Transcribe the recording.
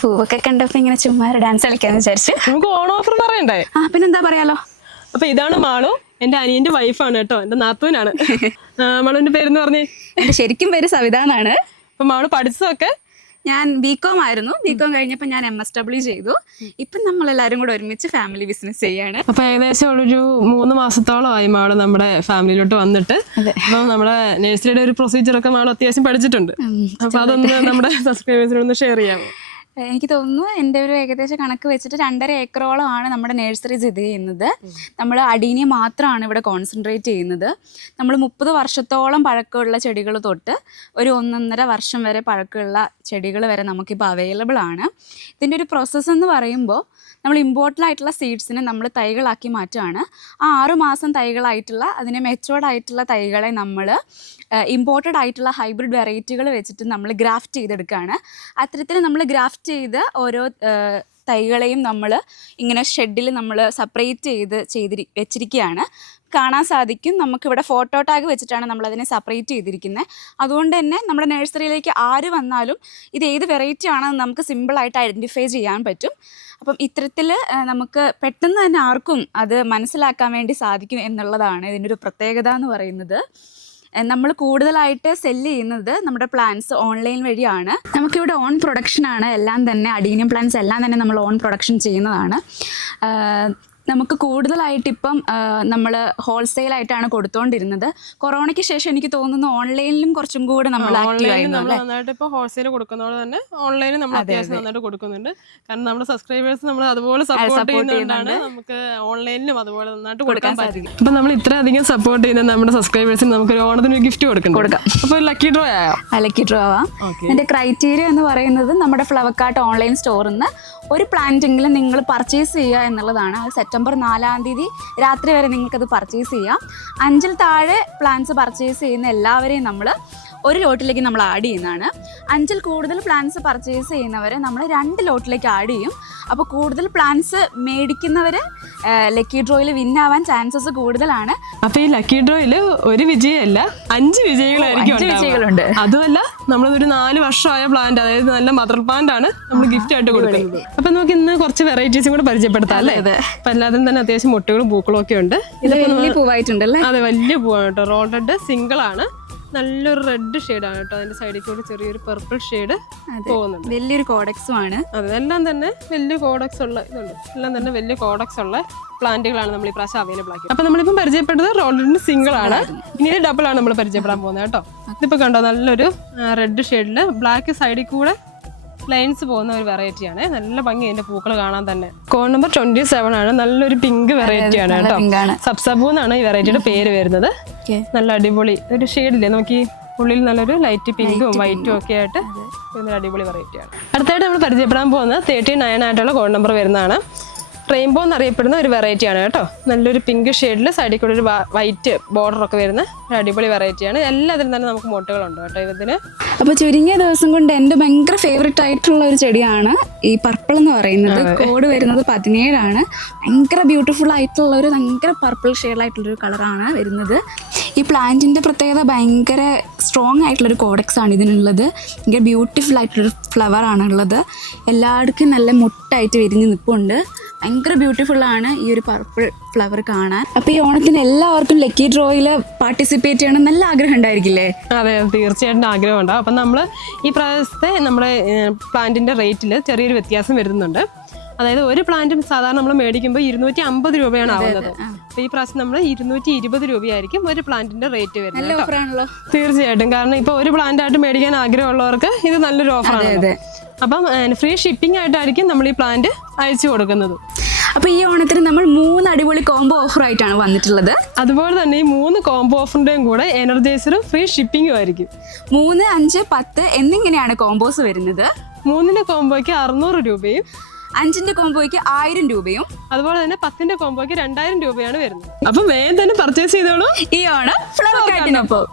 പൂവൊക്കെ കണ്ടപ്പോ ഇങ്ങനെ ചുമ്മാ ഡാൻസ് കളിക്കാന്ന് വിചാരിച്ചു. നമുക്ക് ഓൺ ഓഫർ പറയണ്ടേ? ആ പിന്നെന്താ പറയാലോ? അപ്പൊ ഇതാണ് മാളു. എന്റെ അനിയന്റെ വൈഫാണ് കേട്ടോ. എന്റെ നാത്തൂനാണ്. മാളുവിന്റെ പേരെന്ന് പറഞ്ഞേ? എന്റെ ശരിക്കും പേര് സവിതാന്നാണ്. അപ്പൊ മാളു പഠിച്ചതൊക്കെ ഞാൻ ബികോം ആയിരുന്നു. ബികോം കഴിഞ്ഞപ്പോൾ ഞാൻ എം എസ് ഡബ്ല്യു ചെയ്തു. ഇപ്പം നമ്മൾ എല്ലാവരും കൂടെ ഒരുമിച്ച് ഫാമിലി ബിസിനസ് ചെയ്യാണ്. അപ്പൊ ഏകദേശം ഒരു മൂന്ന് മാസത്തോളമായി മാൾ നമ്മുടെ ഫാമിലിയിലോട്ട് വന്നിട്ട്. അപ്പൊ നമ്മുടെ നഴ്സറിയുടെ ഒരു പ്രൊസീജിയർ ഒക്കെ മാൾ അത്യാവശ്യം പഠിച്ചിട്ടുണ്ട്. അപ്പൊ അതൊന്ന് നമ്മുടെ സബ്സ്ക്രൈബേഴ്സിനോട് ഷെയർ ചെയ്യാമോ? എനിക്ക് തോന്നുന്നു എന്റെ ഒരു ഏകദേശ കണക്ക് വെച്ചിട്ട് രണ്ടര ഏക്കറോളമാണ് നമ്മുടെ നഴ്സറി സ്ഥിതി ചെയ്യുന്നത്. നമ്മൾ അടീനെ മാത്രമാണ് ഇവിടെ കോൺസെൻട്രേറ്റ് ചെയ്യുന്നത്. നമ്മൾ മുപ്പത് വർഷത്തോളം പഴക്കമുള്ള ചെടികൾ തൊട്ട് ഒരു ഒന്നൊന്നര വർഷം വരെ പഴക്കമുള്ള ചെടികൾ വരെ നമുക്കിപ്പോൾ അവൈലബിൾ ആണ്. ഇതിന്റെ ഒരു പ്രോസസ്സ് എന്ന് പറയുമ്പോൾ നമ്മൾ ഇമ്പോർട്ടന്റ് സീഡ്സിനെ നമ്മൾ തൈകളാക്കി മാറ്റുകയാണ് ആ ആറുമാസം തൈകളായിട്ടുള്ള അതിനെ മെച്ചുവേർഡ് ആയിട്ടുള്ള തൈകളെ നമ്മൾ ഇമ്പോർട്ടഡ് ആയിട്ടുള്ള ഹൈബ്രിഡ് വെറൈറ്റികൾ വെച്ചിട്ട് നമ്മൾ ഗ്രാഫ്റ്റ് ചെയ്തെടുക്കുകയാണ് അത്തരത്തിൽ നമ്മൾ ഗ്രാഫ്റ്റ് ചെയ്ത് ഓരോ തൈകളെയും നമ്മൾ ഇങ്ങനെ ഷെഡിൽ നമ്മൾ സെപ്പറേറ്റ് ചെയ്ത് ചെയ്തിരി വെച്ചിരിക്കുകയാണ് കാണാൻ സാധിക്കും. നമുക്കിവിടെ ഫോട്ടോ ടാഗ് വെച്ചിട്ടാണ് നമ്മളതിനെ സെപ്പറേറ്റ് ചെയ്തിരിക്കുന്നത് അതുകൊണ്ട് തന്നെ നമ്മുടെ നഴ്സറിയിലേക്ക് ആര് വന്നാലും ഇത് ഏത് വെറൈറ്റി ആണെന്ന് നമുക്ക് സിമ്പിളായിട്ട് ഐഡന്റിഫൈ ചെയ്യാൻ പറ്റും. അപ്പം ഇത്തരത്തിൽ നമുക്ക് പെട്ടെന്ന് തന്നെ ആർക്കും അത് മനസ്സിലാക്കാൻ വേണ്ടി സാധിക്കും എന്നുള്ളതാണ് ഇതിന്റെ ഒരു പ്രത്യേകത എന്ന് പറയുന്നത്. നമ്മൾ കൂടുതലായിട്ട് സെല്ല് ചെയ്യുന്നത് നമ്മുടെ പ്ലാൻസ് ഓൺലൈൻ വഴിയാണ്. നമുക്കിവിടെ ഓൺ പ്രൊഡക്ഷൻ ആണ്. എല്ലാം തന്നെ അഡീനിയം പ്ലാൻസ് എല്ലാം തന്നെ നമ്മൾ ഓൺ പ്രൊഡക്ഷൻ ചെയ്യുന്നതാണ്. നമുക്ക് കൂടുതലായിട്ട് ഇപ്പം നമ്മൾ ഹോൾസെയിൽ ആയിട്ടാണ് കൊടുത്തുകൊണ്ടിരുന്നത് കൊറോണയ്ക്ക് ശേഷം എനിക്ക് തോന്നുന്നു ഓൺലൈനിലും കുറച്ചും കൂടെ നമ്മൾ നന്നായിട്ട് ഇപ്പൊ ഹോൾസെയിൽ കൊടുക്കുന്നതുകൊണ്ട് തന്നെ ഓൺലൈനിൽ നമ്മൾ അത്യാവശ്യം നന്നായിട്ട് കൊടുക്കുന്നുണ്ട്. കാരണം നമ്മുടെ സബ്സ്ക്രൈബേഴ്സ് നമ്മൾ അതുപോലെ സപ്പോർട്ട് ചെയ്യുന്നുണ്ടാണ് ചെയ്യുന്നതുകൊണ്ടാണ് നമുക്ക് ഓൺലൈനിലും അതുപോലെ നന്നായിട്ട് കൊടുക്കാൻ സാധിക്കും. അപ്പൊ നമ്മൾ ഇത്രയധികം സപ്പോർട്ട് ചെയ്യുന്ന നമ്മുടെ സബ്സ്ക്രൈബേഴ്സിന് നമുക്ക് ഒരു ഓണത്തിന് ഗിഫ്റ്റ് കൊടുക്കണം കൊടുക്കാം. അപ്പോൾ ലക്കി ഡ്രോ ആയോ? ലക്കി ഡ്രോ ആവാം എന്റെ അതിന്റെ ക്രൈറ്റീരിയ എന്ന് പറയുന്നത് നമ്മുടെ ഫ്ലവർ കാർട്ട് ഓൺലൈൻ സ്റ്റോറിൽ നിന്ന് ഒരു പ്ലാന്റെങ്കിലും നിങ്ങൾ പർച്ചേസ് ചെയ്യുക എന്നുള്ളതാണ്. അത് സെപ്റ്റംബർ നാലാം തീയതി രാത്രി വരെ നിങ്ങൾക്കത് പർച്ചേസ് ചെയ്യാം. അഞ്ചിൽ താഴെ പ്ലാൻസ് പർച്ചേസ് ചെയ്യുന്ന എല്ലാവരെയും നമ്മൾ ഒരു ലോട്ടിലേക്ക് നമ്മൾ ആഡ് ചെയ്യുന്നതാണ്. അഞ്ചിൽ കൂടുതൽ പ്ലാന്റ്സ് പർച്ചേസ് ചെയ്യുന്നവരെ നമ്മൾ രണ്ട് ലോട്ടിലേക്ക് ആഡ് ചെയ്യും. അപ്പോൾ കൂടുതൽ പ്ലാന്റ്സ് മേടിക്കുന്നവർ ലക്കി ഡ്രോയിൽ വിൻ ആവാൻ ചാൻസസ് കൂടുതലാണ്. അപ്പോൾ ഈ ലക്കി ഡ്രോയിൽ ഒരു വിജയമല്ല അഞ്ച് വിജയികളായിരിക്കും ഉണ്ടാവുക. വിജയികളുണ്ട്. അതുമല്ല നമ്മളൊരു നാല് വർഷമായ പ്ലാന്റ് അതായത് നല്ല മദർ പ്ലാന്റ് ആണ് നമ്മൾ ഗിഫ്റ്റ് ആയിട്ട് കൊടുക്കുന്നത്. അപ്പൊ നമുക്ക് ഇന്ന് കുറച്ച് വെറൈറ്റീസും കൂടെ പരിചയപ്പെടുത്താം അല്ലേ. അപ്പൊ എല്ലാത്തിനും തന്നെ അത്യാവശ്യം മുട്ടകളും പൂക്കളും ഒക്കെ ഉണ്ട്. ഇതൊക്കെ പൂവായിട്ടുണ്ട് അതെ വലിയ പൂവാണ് കേട്ടോ. റോഡ് സിംഗിൾ ആണ്. നല്ലൊരു റെഡ് ആണ് കേട്ടോ. അതിന്റെ സൈഡിൽ കൂടി ചെറിയൊരു പെർപ്പിൾ ഷെയ്ഡ് പോകുന്നുണ്ട്. വലിയൊരു കോഡക്സും ആണ്. അതെല്ലാം തന്നെ വലിയ കോഡക്സ് ഉള്ള ഇതുണ്ട്. എല്ലാം തന്നെ വലിയ കോഡക്സ് ഉള്ള പ്ലാന്റുകളാണ് നമ്മൾ ഈ പ്രാവശ്യം അവൈലബിൾ ആക്കി അപ്പൊ നമ്മളിപ്പം പരിചയപ്പെട്ടത് റോഡിന്റെ സിംഗിൾ ആണ്. ഇനി ഡബിൾ ആണ് നമ്മൾ പരിചയപ്പെടാൻ പോകുന്നത് കേട്ടോ. ഇതിപ്പോ കണ്ടോ നല്ലൊരു റെഡ് ഷെയ്ഡിൽ ബ്ലാക്ക് സൈഡിൽ കൂടെ ലൈൻസ് പോകുന്ന ഒരു വെറൈറ്റി ആണ്. നല്ല ഭംഗി അതിന്റെ പൂക്കൾ കാണാൻ തന്നെ. കോൺ നമ്പർ ട്വന്റി സെവൻ ആണ്. നല്ലൊരു പിങ്ക് വെറൈറ്റി ആണ് കേട്ടോ. സബ്സബു എന്നാണ് ഈ വെറൈറ്റിയുടെ പേര് വരുന്നത്. നല്ല അടിപൊളി ഒരു ഷെയ്ഡില്ലേ? നമുക്ക് ഈ ഉള്ളിൽ നല്ലൊരു ലൈറ്റ് പിങ്കും വൈറ്റും ഒക്കെ ആയിട്ട് അടിപൊളി വെറൈറ്റി ആണ്. അടുത്തായിട്ട് നമ്മൾ പരിചയപ്പെടാൻ പോകുന്നത് തേർട്ടി നയൻ ആയിട്ടുള്ള കോഡ് നമ്പർ വരുന്നതാണ്. റെയിൻബോ എന്നറിയപ്പെടുന്ന ഒരു വെറൈറ്റി ആണ് കേട്ടോ. നല്ലൊരു പിങ്ക് ഷെയ്ഡിൽ സൈഡിൽ കൂടെ ഒരു വൈറ്റ് ബോർഡർ ഒക്കെ വരുന്ന ഒരു അടിപൊളി വെറൈറ്റിയാണ് എല്ലാത്തിനും തന്നെ നമുക്ക് മോട്ടുകളുണ്ട് കേട്ടോ ഇതിന്. അപ്പോൾ ചുരുങ്ങിയ ദിവസം കൊണ്ട് എന്റെ ഭയങ്കര ഫേവററ്റ് ആയിട്ടുള്ള ഒരു ചെടിയാണ് ഈ പർപ്പിൾ എന്ന് പറയുന്നത്. കോഡ് വരുന്നത് പതിനേഴാണ്. ഭയങ്കര ബ്യൂട്ടിഫുൾ ആയിട്ടുള്ള ഒരു ഭയങ്കര പർപ്പിൾ ഷെയ്ഡായിട്ടുള്ള ഒരു കളറാണ് വരുന്നത്. ഈ പ്ലാന്റിന്റെ പ്രത്യേകത ഭയങ്കര സ്ട്രോങ് ആയിട്ടുള്ളൊരു കോഡക്സ് ആണ് ഇതിനുള്ളത്. ഭയങ്കര ബ്യൂട്ടിഫുൾ ആയിട്ടുള്ളൊരു ഫ്ലവർ ആണ് ഉള്ളത് എല്ലായിടക്കും നല്ല മുട്ടായിട്ട് വിരിഞ്ഞ് നിൽപ്പുണ്ട് ഭയങ്കര ബ്യൂട്ടിഫുള്ളാണ് ഈ ഒരു പർപ്പിൾ ഫ്ലവർ കാണാൻ. അപ്പോൾ ഈ ഓണത്തിന് എല്ലാവർക്കും ലക്കി ഡ്രോയിൽ പാർട്ടിസിപ്പേറ്റ് ചെയ്യണം നല്ല ആഗ്രഹം ഉണ്ടായിരിക്കില്ലേ? അതെ തീർച്ചയായിട്ടും ഉണ്ടാവും. അപ്പം നമ്മൾ ഈ പ്രാവശ്യത്തെ നമ്മുടെ പ്ലാന്റിന്റെ റേറ്റിൽ ചെറിയൊരു വ്യത്യാസം വരുന്നുണ്ട്. അതായത് ഒരു പ്ലാന്റും സാധാരണ നമ്മൾ മേടിക്കുമ്പോൾ ഇരുന്നൂറ്റി അമ്പത് രൂപയാണ് ആവുന്നത്. അപ്പൊ ഈ പ്രാവശ്യം നമ്മൾ ഇരുന്നൂറ്റി ഇരുപത് രൂപയായിരിക്കും ഒരു പ്ലാന്റിന്റെ റേറ്റ് വരുന്നത് തീർച്ചയായിട്ടും. കാരണം ഇപ്പൊ ഒരു പ്ലാന്റ് ആയിട്ട് മേടിക്കാൻ ആഗ്രഹമുള്ളവർക്ക് ഇത് നല്ലൊരു ഓഫറാണ്. അപ്പം ഫ്രീ ഷിപ്പിംഗ് ആയിട്ടായിരിക്കും നമ്മൾ ഈ പ്ലാന്റ് അയച്ചു കൊടുക്കുന്നത്. അപ്പൊ ഈ ഓണത്തിന് നമ്മൾ മൂന്ന് അടിപൊളി കോംബോ ഓഫർ ആയിട്ടാണ് വന്നിട്ടുള്ളത്. അതുപോലെ തന്നെ ഈ മൂന്ന് കോംബോ ഓഫറിന്റെയും കൂടെ എനർജൈസറും ഫ്രീ ഷിപ്പിംഗും ആയിരിക്കും. മൂന്ന് അഞ്ച് പത്ത് എന്നിങ്ങനെയാണ് കോംബോസ് വരുന്നത്. മൂന്നിന്റെ കോംബോയ്ക്ക് അറുന്നൂറ് രൂപയും അഞ്ചിന്റെ കോംബോയ്ക്ക് ആയിരം രൂപയും അതുപോലെ തന്നെ പത്തിന്റെ കോംബോയ്ക്ക് രണ്ടായിരം രൂപയാണ് വരുന്നത്. അപ്പം വേഗം തന്നെ പർച്ചേസ് ചെയ്തോളൂ. ഈ ഓണം ഫ്ലവർ കാർട്ടിനൊപ്പം